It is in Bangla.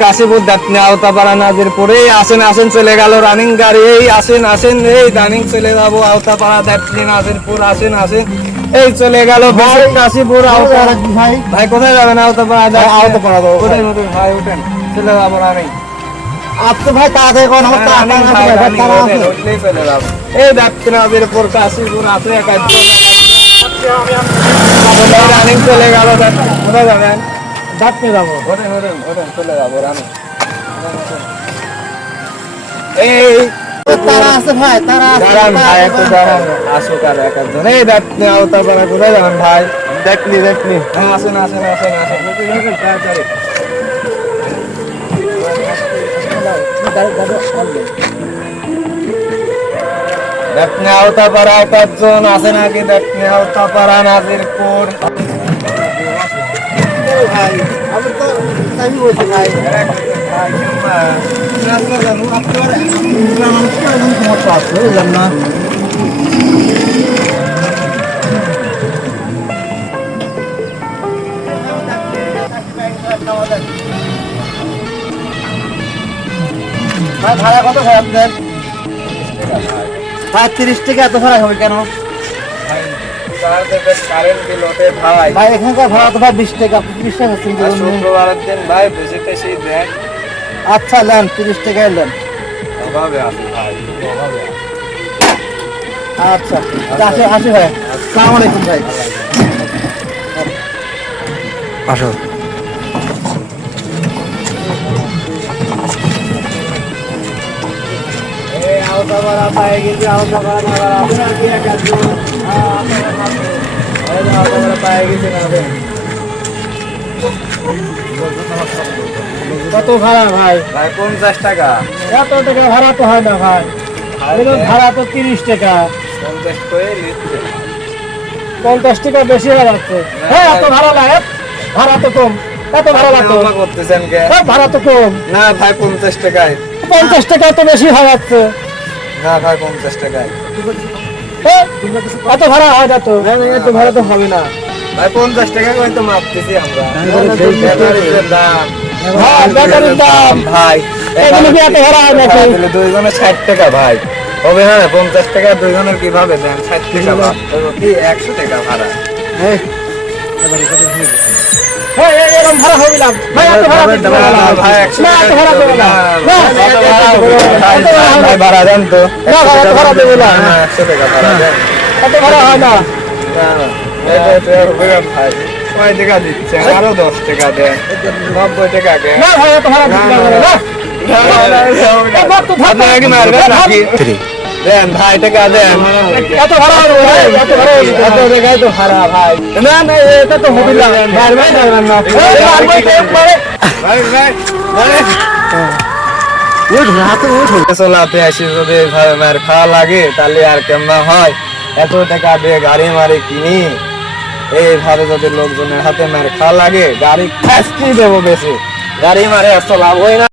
কাশীপুর দাঁতনে আওতাপাড়া নাজিরপুরে আসেন আসেন চলে গেল রানিং গাড়ি এই আসেন আসেন এই রানিং চলে যাবো আওতাপাড়া দাঁতনে নাজিরপুর আসেন আসেন এই চলে গেল কাশীপুর আওতা ভাই ভাই কোথায় যাবেন আওতাপাড়া আওতাপাড়া যাবো। কোথায় নতুন ভাই উঠেন চলে যাবো রানিং আচ্ছা ভাই তাড়াতাড়ি কোন আমার রানিং ভাই রানিং তাড়া উঠেন, আছে উঠলেই চলে যাবো এই দাঁতনে নাজিরপুর কাশীপুর আছে এক রানিং চলে গেল কোথায় যাবেন ডাকতে যাবো। ওঠেন ওঠেন ওঠেন চলে যাবো রানিং এই তারা আছে ভাই তারা আছে দাঁড়ান ভাই একটু দাঁড়ান আসুক আর এক একজন এই দেখনি আওতাপাড়া কোথায় যাবেন ভাই দেখনি দেখনি হ্যাঁ আসেন আসেন আসেন আসেন তাড়াতাড়ি দেখনি আওতাপাড়া এক একজন আছে নাকি দেখনি আওতাপাড়া নাজিরপুর ভাই আমি তো তাই বলছি ভাই সমস্যা আছে বুঝলাম না ভাই ভাড়া কত ভাই আপনার ভাই 30 টাকা এত ভাড়া হবে কেন কারেন্ট বিল ওঠে ভাই ভাই এখানকার ভাড়া তো ভাই 20 টাকা 30 টাকা চিন্তা আর করুন। শুক্রবারের দিন ভাই বেশি টেশি দেন আচ্ছা নেন 30 টাকা নেন অভাবে আছে ভাই অভাবে আছে। আচ্ছা আসি আসি ভাই আসসালামু আলাইকুম ভাই আসো এই আওতাপাড়া পায়ে গেছে আওতাপাড়া নাগার আপনার কি এক একজন আওতাপাড়া পায়ে গেছে না কত ভাড়া ভাই ভাই 50 টাকা এত টাকা ভাড়া তো হয় না ভাই এরকম ভাড়া তো 30 টাকা 50 করে লিখতে 50 টাকা বেশি হয়ে যাচ্ছে হ্যাঁ এত ভাড়া লাগে ভাড়া তো কম এত ভাড়া লাগতো আপনি করতেছেন কে ভাড়া তো কম না ভাই 50 টাকায় 50 টাকা তো বেশি হয়ে যাচ্ছে না ভাই 50 টাকায় হ্যাঁ, এত ভাড়া হয় না তো এত ভাড়া তো হবে না ভাই 50 টাকা করে তো মাপতেছি আমরা ব্যাটারির দাম হ্যাঁ ব্যাটারির দাম ভাই এগুলো কি এত ভাড়া হয় নাকি দুইজনে 60 টাকা ভাই হবে হ্যাঁ 50 টাকা দুইজনের কিভাবে দেন 60 টাকা ভাড়া কি 100 টাকা ভাড়া হ্যাঁ এরকম ভাড়া হবে না ভাই এত ভাড়া দিতে পারবো না ভাই 100 না এত ভাড়া দেবো না ভাই ভাড়া দেন তো না ভাই এত ভাড়া দেবো না 100 টাকা ভাড়া দেন এত ভাড়া হয় না ভাই কয় টাকা দিচ্ছে আরো 10 টাকা দেন 90 টাকা দেন না ভাই এত ভাড়া দিতে পারবো না আপনারা কি মারবেন নাকি দেন ভাই টাকা দেন এত ভাড়া হবে ভাই এত ভাড়া হবে এত টাকায় তো ভাড়া ভাই না না এটা তো হবে না মারবেন না ভাই ভাই চলাতে আসি যদি এইভাবে মার খাওয়া লাগে তাহলে আর কেমন হয় এত টাকা দিয়ে গাড়ি মারি কিনি এইভাবে যদি লোকজনের হাতে মার খাওয়া লাগে গাড়ি খাসকি দেবো বেশি গাড়ি মারে এত লাভ হয় না